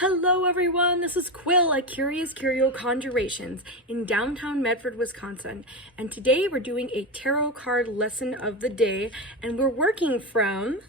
Hello everyone, this is Quill at Curio Conjurations in downtown Medford, Wisconsin. And today we're doing a tarot card lesson of the day, and we're working from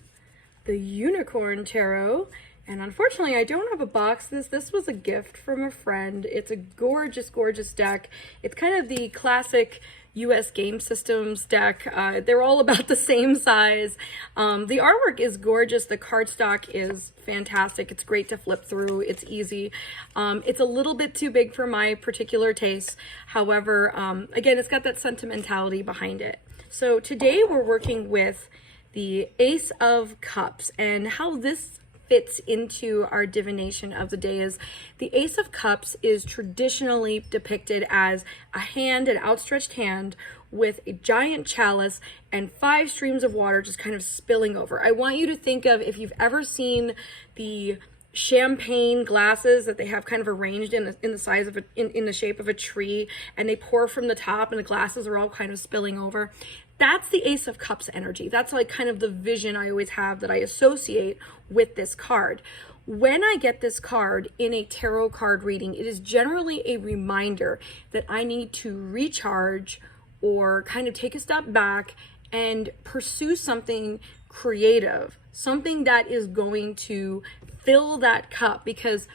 the Unicorn Tarot. And unfortunately, I don't have a box. This was a gift from a friend. It's a gorgeous, gorgeous deck. It's kind of the classic US game systems deck. They're all about the same size. The artwork is gorgeous. The cardstock is fantastic. It's great to flip through. It's easy. It's a little bit too big for my particular taste. However, again, it's got that sentimentality behind it. So today we're working with the Ace of Cups, and how this fits into our divination of the day is the Ace of Cups is traditionally depicted as a hand, an outstretched hand with a giant chalice and 5 streams of water just kind of spilling over. I want you to think of, if you've ever seen the champagne glasses that they have kind of arranged in the size of in the shape of a tree, and they pour from the top and the glasses are all kind of spilling over. That's the Ace of Cups energy. That's like kind of the vision I always have that I associate with this card. When I get this card in a tarot card reading, it is generally a reminder that I need to recharge or kind of take a step back and pursue something creative, something that is going to fill that cup. Because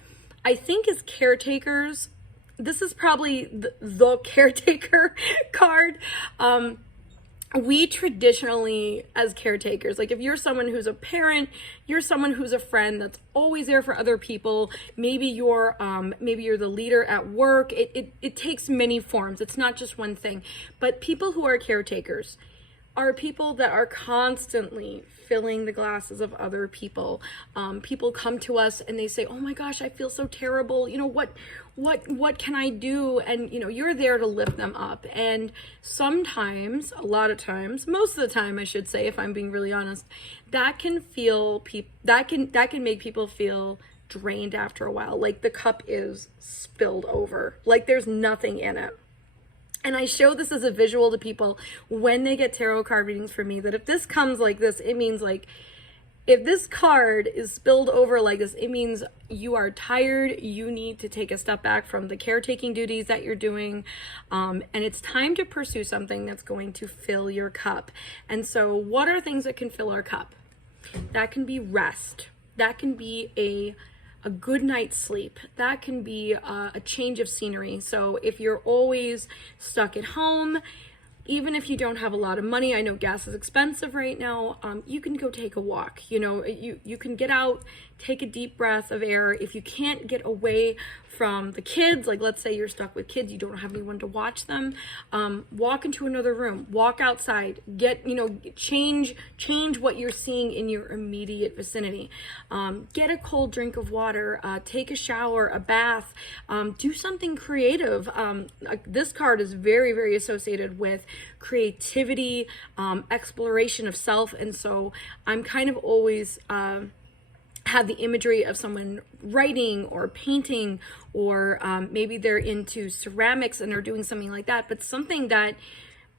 I think as caretakers, this is probably the caretaker card. We traditionally, as caretakers, like if you're someone who's a parent, you're someone who's a friend that's always there for other people. Maybe you're the leader at work. It takes many forms. It's not just one thing. But people who are caretakers are people that are constantly filling the glasses of other people. People come to us and they say, "Oh my gosh, I feel so terrible. You know, what can I do?" And you know, you're there to lift them up. And sometimes, a lot of times, most of the time, I should say, if I'm being really honest, that can make people feel drained after a while. Like the cup is spilled over. Like there's nothing in it. And I show this as a visual to people when they get tarot card readings from me, that if this comes like this, it means like, if this card is spilled over like this, it means you are tired, you need to take a step back from the caretaking duties that you're doing, and it's time to pursue something that's going to fill your cup. And so what are things that can fill our cup? That can be rest. That can be a good night's sleep. That can be a change of scenery. So if you're always stuck at home, even if you don't have a lot of money, I know gas is expensive right now, you can go take a walk. You know, you can get out, take a deep breath of air. If you can't get away from the kids, like let's say you're stuck with kids, you don't have anyone to watch them, walk into another room, walk outside, change what you're seeing in your immediate vicinity. Get a cold drink of water, take a shower, a bath, do something creative. This card is very, very associated with creativity, exploration of self. And so I'm kind of always have the imagery of someone writing or painting, or maybe they're into ceramics and are doing something like that, but something that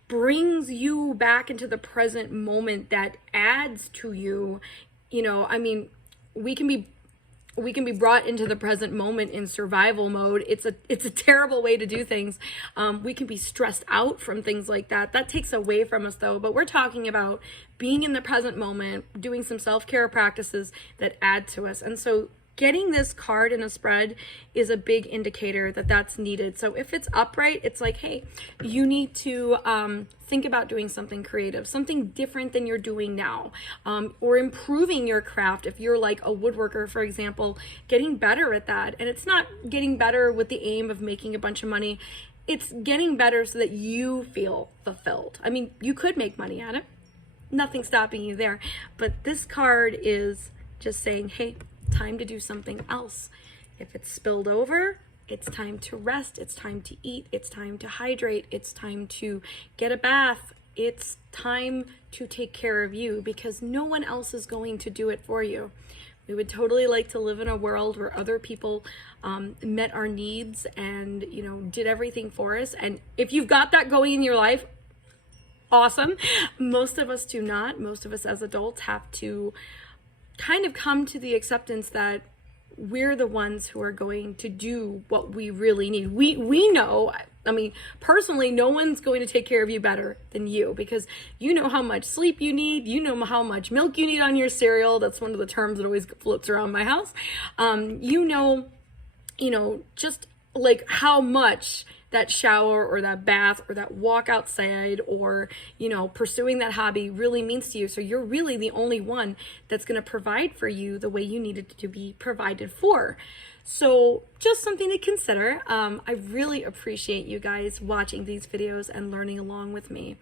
brings you back into the present moment, that adds to you. You know, I mean, we can be brought into the present moment in survival mode. It's a terrible way to do things. We can be stressed out from things like that. That takes away from us though. But we're talking about being in the present moment, doing some self-care practices that add to us. And so getting this card in a spread is a big indicator that that's needed. So if it's upright, it's like, hey, you need to think about doing something creative, something different than you're doing now, or improving your craft. If you're like a woodworker, for example, getting better at that. And it's not getting better with the aim of making a bunch of money. It's getting better so that you feel fulfilled. I mean, you could make money at it. Nothing stopping you there. But this card is just saying, hey, time to do something else. If it's spilled over, it's time to rest, it's time to eat, it's time to hydrate, it's time to get a bath, it's time to take care of you, because no one else is going to do it for you. We would totally like to live in a world where other people met our needs and, you know, did everything for us. And if you've got that going in your life, awesome. Most of us do not. Most of us as adults have to kind of come to the acceptance that we're the ones who are going to do what we really need. We know, I mean, personally, no one's going to take care of you better than you, because you know how much sleep you need, you know how much milk you need on your cereal. That's one of the terms that always floats around my house. You know, just like how much that shower or that bath or that walk outside or, you know, pursuing that hobby really means to you. So you're really the only one that's going to provide for you the way you need it to be provided for. So just something to consider. I really appreciate you guys watching these videos and learning along with me.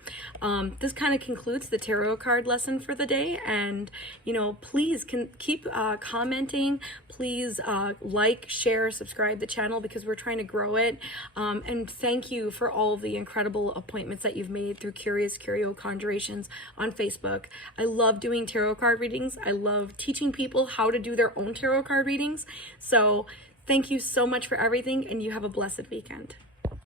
This kind of concludes the tarot card lesson for the day. And, you know, please keep commenting. Please like, share, subscribe the channel, because we're trying to grow it. And thank you for all of the incredible appointments that you've made through Curio Conjurations on Facebook. I love doing tarot card readings. I love teaching people how to do their own tarot card readings. So thank you so much for everything, and you have a blessed weekend.